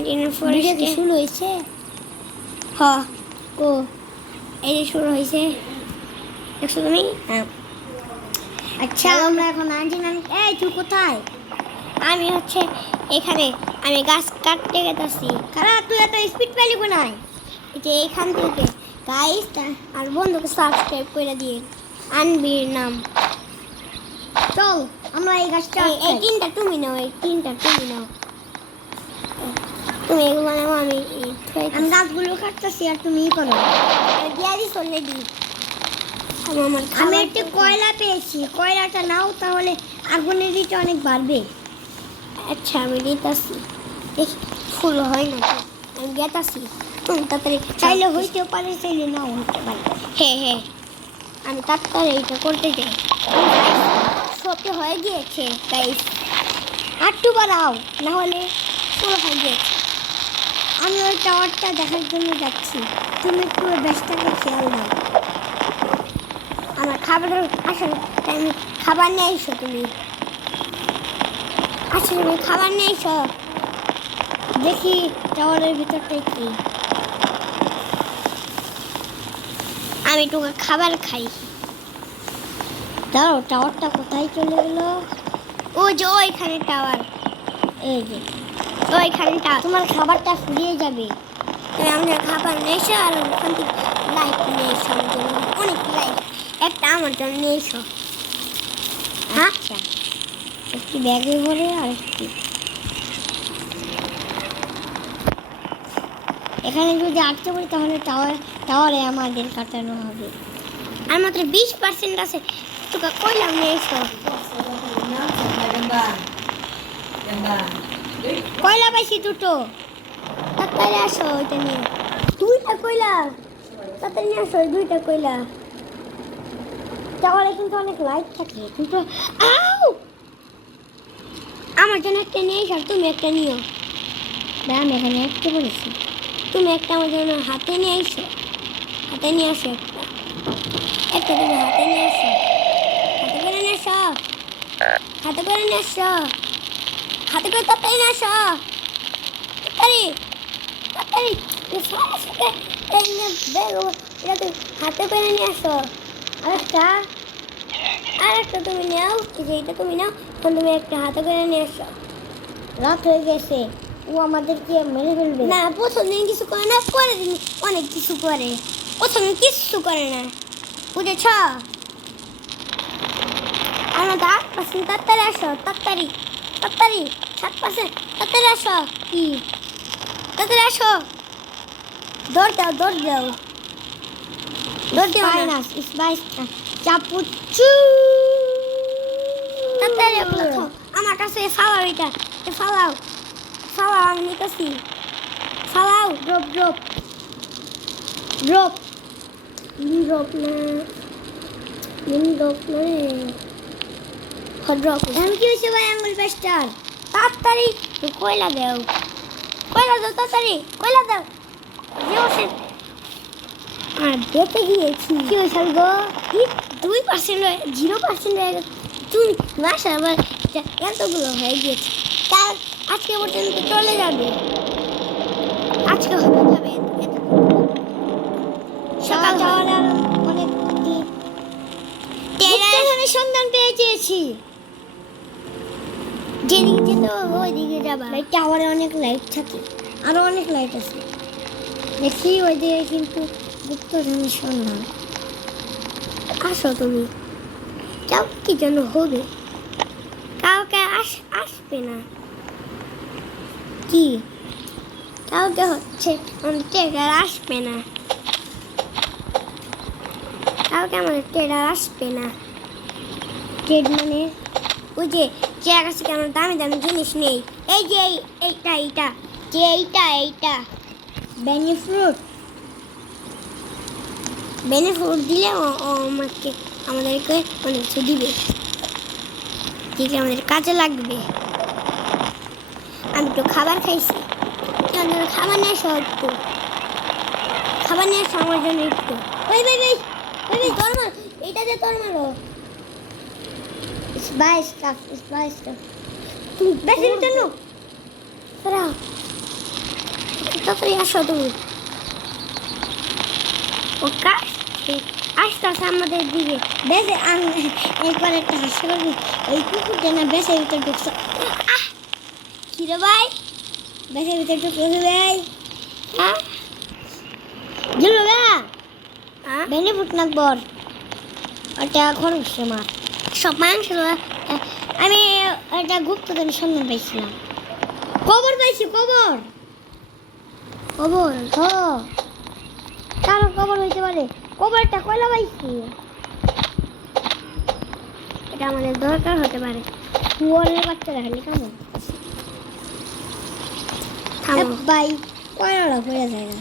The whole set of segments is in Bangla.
আর্জেন্টিনার ফরেস্টে শুরু হয়েছে। হ ও এই যে শুরু হয়েছে, দেখছো তুমি? হ্যাঁ। আচ্ছা আমরা এখন আর্জেন্টিনা। এই তুই কোথায়? আমি হচ্ছে এখানে, আমি গাছ কাটতে গেতেছি। খারাপ, তুই এত স্পিড পেলি কোনায়? এই যে এখান থেকে গাইস, আর বন্ধুকে সাবস্ক্রাইব করে দিয়ে আনবির নাম। চল আমরা এই গাছটা এই তিনটা তুমি নাও, এই তিনটা তুমি নাও, তুমি এগুলো নাও, আমি আমি গাছগুলো কাটতেছি আর তুমি ই করো। দিয়ে দিস অলরেডি। আমি একটা কয়লা পেয়েছি, কয়লাটা নাও, তাহলে আগুনের দিতে অনেক বাড়বে। আচ্ছা আমি দিতেছি, দেখি ফুল হয় না তো। আমি গেতাছি, তুমি তাড়াতাড়ি চাইলে হইতেও পারে, চাইলে নাও হইতে পারে। হ্যাঁ হ্যাঁ, আমি তাড়াতাড়ি এটা করতে চাই। সত্যি হয়ে গিয়েছে গাইস, একটু বাড়াও, না হলে ফুল হয়ে গিয়েছে। আমি ওই টাওয়ারটা দেখার জন্য যাচ্ছি, তুমি একটু বেশটাকে খেয়াল দাও। আমার খাবার আসলে টাইমে খাবার নিয়ে এসো তুমি, আচ্ছা তুমি খাবার নিয়ে এসো। দেখি টাওয়ারের ভিতরটাই কি। আমি তোকে খাবার খাই। দাঁড়াও, টাওয়ারটা কোথায় চলে গেলো? ও যে ওইখানে টাওয়ার, এই যে ওইখানে টাওয়ার। তোমার খাবারটা ফুরিয়ে যাবে। তুমি আমাদের খাবার নিয়ে এসো, আর ওখান থেকে লাইট নিয়ে এসো আমার জন্য, অনেক লাইট একটা আমার জন্য নিয়ে এসো। আচ্ছা, একটি ব্যাগে ভরে আর একটি এখানে যদি আটকে পড়ি তাহলে টাওয়ারে আমাদের কাটানো হবে। আর মাত্র 20% আছে, তোকে কইলাম নিয়ে এসো। কয়লা পাইছি দুটো। তাড়াতাড়ি আসো ওইটা নিয়ে। দুইটা কইলা, তাড়াতাড়ি নিয়ে আসো দুইটা কইলা। টাওয়ারে কিন্তু অনেক লাইট থাকে, কিন্তু আউ, আমার জন্য একটা নিয়ে এসো, আর তুমি একটা নিও। ম্যাম এখানে আটকে পড়েছি। তুমি একটা আমার জন্য হাতে নিয়ে এসো, হাতে নিয়ে আসো একটা, একটা তুমি হাতে নিয়ে এসো, হাতে করে নিয়ে এসো, হাতে করে নিয়ে এসো, হাতে করে তাড়াতাড়ি নিয়ে এসো, তাড়াতাড়ি তাড়াতাড়ি। হাতে করে নিয়ে আসো। আর একটা তুমি নাও, এইটা তুমি নাও, এখন তুমি একটা হাতে করে নিয়ে আসো। রাত হয়ে গেছে, ও আমাদেরকে মেরে ফেলবে। না, প্রথম দিন কিছু করে না, পরের দিন অনেক কিছু করে, প্রথম দিন কিছু করে না, বুঝেছ? আমার 8% তাড়াতাড়ি আসো, তাড়াতাড়ি তাড়াতাড়ি, 7% তাড়াতাড়ি আসো। কি তাড়াতাড়ি আসো, দৌড় দাও দৌড় দাও, দৌড় দিও না, চাপুচু। তাড়াতাড়ি রাখো। আমার কাছে ফালাও, এটা ফালাও, ফালাও, আমি নিতেছি, ফালাও। ড্রপ ড্রপ ড্রপ ড্রপ না, ড্রপ না, ড্রপ। এখন কি হয়েছে ভাই আঙ্গুল পেস্টার? তাড়াতাড়ি কয়লা দাও, কয়লা দাও, তাড়াতাড়ি কয়লা দাও। আর দেখতে গিয়েছি কি হয়েছে গো? 2% 0% হয়ে গেছে। তুমি বাসা আবার এতগুলো হয়ে গিয়েছে, তার আজকে পর্যন্ত চলে যাবে, আজকে হয়ে যাবে সকাল তাহলে আর অনেক গুপ্তধনের সন্ধান পেয়ে চেয়েছি। যেদিকে যেতে হবে ওইদিকে যাবা। ভাই টাওয়ারে অনেক লাইট থাকে, আরো অনেক লাইট আছে দেখি ওই দিকে, কিন্তু গুপ্তধনের সন্ধান। আসো তুমি, যাও কি যেন হবে, কাউকে আসবে না, কি কাউকে হচ্ছে আমাদের ট্রেডার আসবে না, কাউকে আমাদের ট্রেডার আসবে না। ট্রেড মানে? ওই যে কাছে কি আমার দামি দামি জিনিস নেই, এই যে এইটা এইটা, যে এইটা বেনি ফ্রুট। বেনিফিট দিলে আমাকে আমাদেরকে অনেক কিছু দিবে, দিলে আমাদের কাজে লাগবে। আমি তো খাবার খাইছি, খাবার নিয়ে এসো একটু, খাবার নিয়ে এসো আমার জন্য একটু। ওই ভাই ভাই ওই তোর মার, এইটা যে তোর মারো। Spice staff, spice staff. তুমি বেশি জন্য দাঁড়াও, তাড়াতাড়ি আসো তুমি। ও কাজ আসতে আসে আমাদের দিকে। বেশে একবার একটা হাসি করবি, ওই কুকুরটা না বেশের ভিতরে ঢুকছে। কি রে ভাই? বেশের ভিতরে ঢুকছে ভাই। হ্যাঁ গেলো গা হ্যাঁ বেনি ফুটনাক বর ওটা খরচ মার সব মাংস আমি একটা গুপ্তধন সন্ধান পাইছিলাম। খবর পাইছি, খবর খবর হ কারো খবর হইতে পারে। খবরটা কয়লা পাইছি। এটা আমাদের দরকার হতে পারে। শুয়ারের বাচ্চারা খালি কেমন থামো ভাই কয়লা হয়ে যায় না।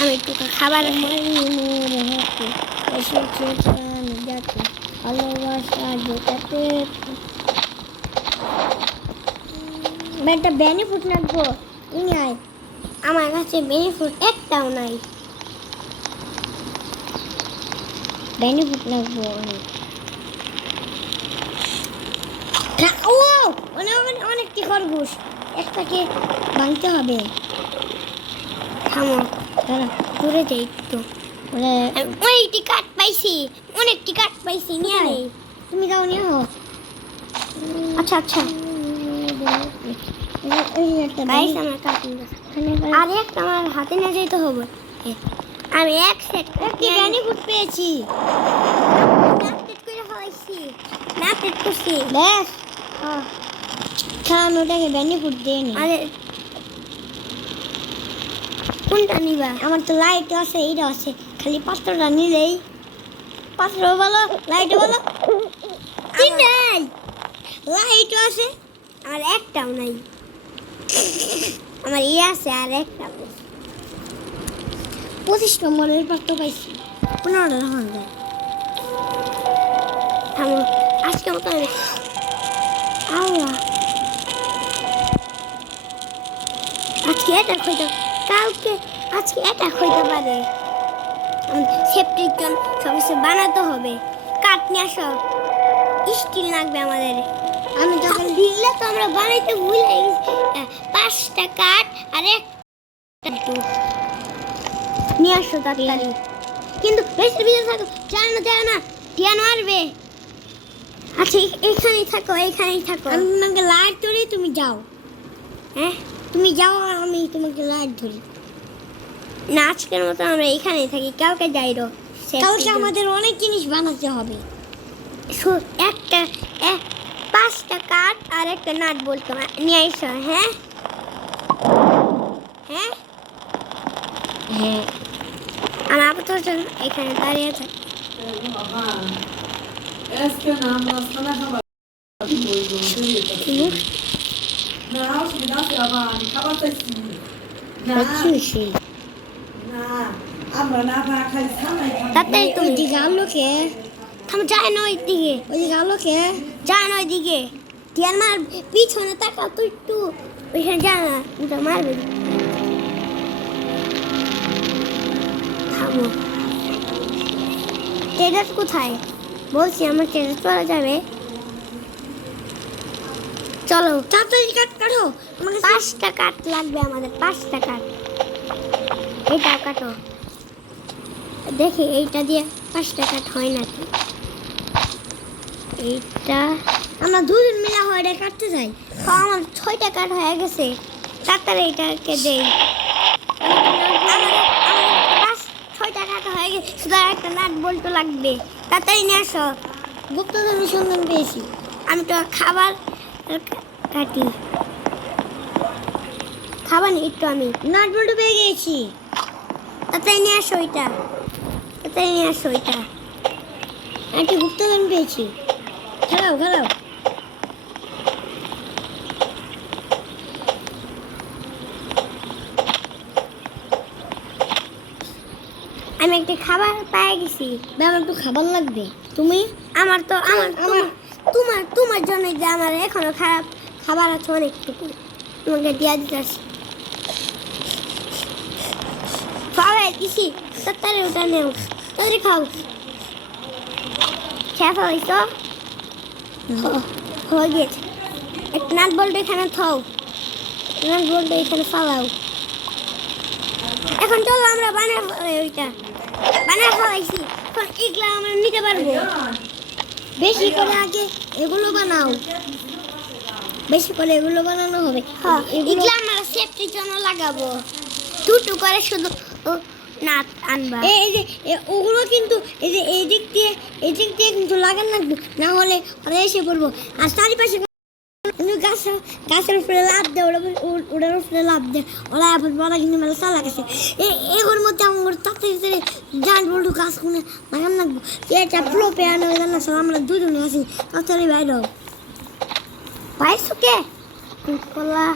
আমি একটু খাবার একটা বেনিফিট রাখবো ইনি আয়। আমার কাছে বেনিফিট একটাও নাই। বেনিফিট রাখবো ও অনেকটি খরগোশ, একটাকে ভাঙতে হবে। থামো দাঁড়া দূরে যাই একটু। মানে অনেকটি কাঠ পাইছি, অনেকটি কাঠ পাইছি নিয়ে নেই। তুমি যাও নিয়ে হো। আচ্ছা আচ্ছা গাইস আমার কাঠ নিয়ে আর একটা আমার হাতে নিয়ে যেতে হবে। আমি এক সেট একটি বেনিফিট পেয়েছি। আপডেট করে ফেলাইছি, না আপডেট করছি। দেখ খান ওটাকে বেনিফিট দিয়ে নি। আরে কোনটা নিবা? আমার তো লাইট আছে, এইটা আছে, খালি পাত্রটা নিলেই। পাত্র ভালো, লাইট ভালো, কি নাই লাইটও আছে। আমার একটাও নাই। আমার আছে আর একটা 25 নম্বরের পাত্র পাইছি। 15টা হন যায়। থামো আজকে মতো আমি আল্লাহ আজকে এটা খইতে কালকে আজকে এটা খইতে পারে। সেফটির জন্য সবকিছু বানাতে হবে। কাঠ নিয়ে আসো, স্টিল লাগবে আমাদের। আমি তখন যখন দিলে তো আমরা বানাইতে ভুলে গেছি। 5টা কাঠ আর একটা নিয়ে আসো তাড়াতাড়ি। কিন্তু বেশি ভিতরে থাকো, জানো না টিয়ানো আসবে। আচ্ছা এইখানেই থাকো, এইখানেই থাকো। আমি তোমাকে লাইট ধরি, তুমি যাও। হ্যাঁ তুমি যাও আর আমি তোমাকে লাইট ধরি। না আজকের মতো আমরা এইখানেই থাকি, কালকে যাইরো। কালকে আমাদের অনেক জিনিস বানাতে হবে। একটা 5টা কাঠ আর একটা নাট বলতো নিয়ে আইসো। হ্যাঁ হ্যাঁ হ্যাঁ আমি আপাতত এখানে দাঁড়িয়ে থাকি। তাড়াতাড়ি তুমি ওইদিকে আলোকে, থামো, যায় না ওইদিকে, ওইদিকে আলোকে। যায় না ওইদিকে। টিয়ার মার পিছনে তাকাও তো একটু, ওইখানে যায় না, ওটা মারবে। থামো, টেরাস কোথায়? বলছি আমার টেরাস করা যাবে। চলো তাড়াতাড়ি কাট কাটো। আমাকে 5টা কাঠ লাগবে আমাদের, 5টা কাঠ। এটা কাটো, দেখি এইটা দিয়ে 5টা কাঠ হয় নাকি। এইটা আমরা দুজন মিলে হয় এটা কাটতে যাই। আমার 6টা কাঠ হয়ে গেছে। তাড়াতাড়ি এটাকে দেই। আমার 6টা কাঠ হয়ে গেছে, শুধু আর একটা নাট বল্টু লাগবে। তাড়াতাড়ি নিয়ে আসো। গুপ্তধন সন্ধান পেয়েছি। আমি তো খাবার কাটি, খাবার নি একটু আমি। নাট বল্টু পেয়ে গেছি। তাড়াতাড়ি নিয়ে আসো ওইটা, তাড়াতাড়ি নিয়ে আসো ওইটা। একটি গুপ্তধন পেয়েছি। খেলাও খেলাও। আমি একটা খাবার পেয়ে গেছি। আমার একটু খাবার লাগবে। তুমি আমার তো তোমার জন্য যে আমার এখনো খাবার আছে অনেকটুকু, তোমাকে দিয়া দিতে আসি। খাওয়াই দিছি, তাড়াতাড়ি ওটা নেও, তাড়াতাড়ি খাও। খেয়ে ফেলাইছ? হয়ে গেছে। একটা নাট বল্টু এখানে থাও। তোমার বলতে এখানে ফালাও। এখন চলো আমরা বানায় ফেলাই ওইটা। বানায় ফেলাইছি, এখন এগুলা আমরা নিতে পারবো। বেশি করে আগে এগুলো বানাও, বেশি করে এগুলো বানানো হবে। হ্যাঁ, এগুলো এগুলা আমরা সেফটির জন্য লাগাবো। দুটো করে শুধু নাট আনবা। এই যে ওগুলো কিন্তু এই যে এই দিক দিয়ে কিন্তু লাগান লাগবে, না হলে ওরা এসে পড়বো। আর চারিপাশে কিন্তু গাছের উপরে লাভ দেয়, ওটার উপরে লাভ দেয়, ওরা ওরা কিন্তু মেলা চালা গেছে। এগুলোর মধ্যে আমার তাড়াতাড়ি জান বলটু গাছ কোনে লাগান লাগবো। এটা ফ্লো পেয়ানো জানা সব আমরা দুজনে আছি, তাড়াতাড়ি বাইর হও। পাইছো কে? কলা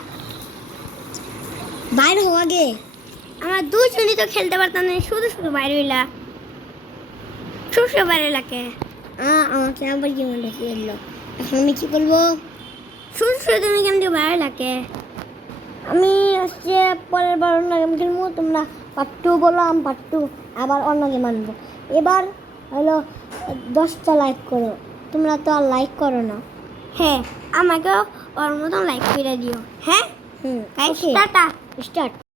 বাইর হও আগে। আমরা দুজনই তো খেলতে পারতাম না, শুধু শুধু বাইরে হইলা। শুধু বাইরে লাগে। আমাকে আবার কি মনে এলো, এখন আমি কি করবো? শুধু শুধু তুমি কেমন বাইরে লাগে? আমি হচ্ছে পরের বার অন্য গেম খেলবো, তোমরা পার্ট 2 বললাম, পার্ট 2 আবার অন্য গেম আনবো। এবার হলো 10টা লাইক করো, তোমরা তো আর লাইক করো না। হ্যাঁ, আমাকেও ওর মতন লাইক করে দিও। হ্যাঁ, হুম, গাইস টাটা। স্টার্ট।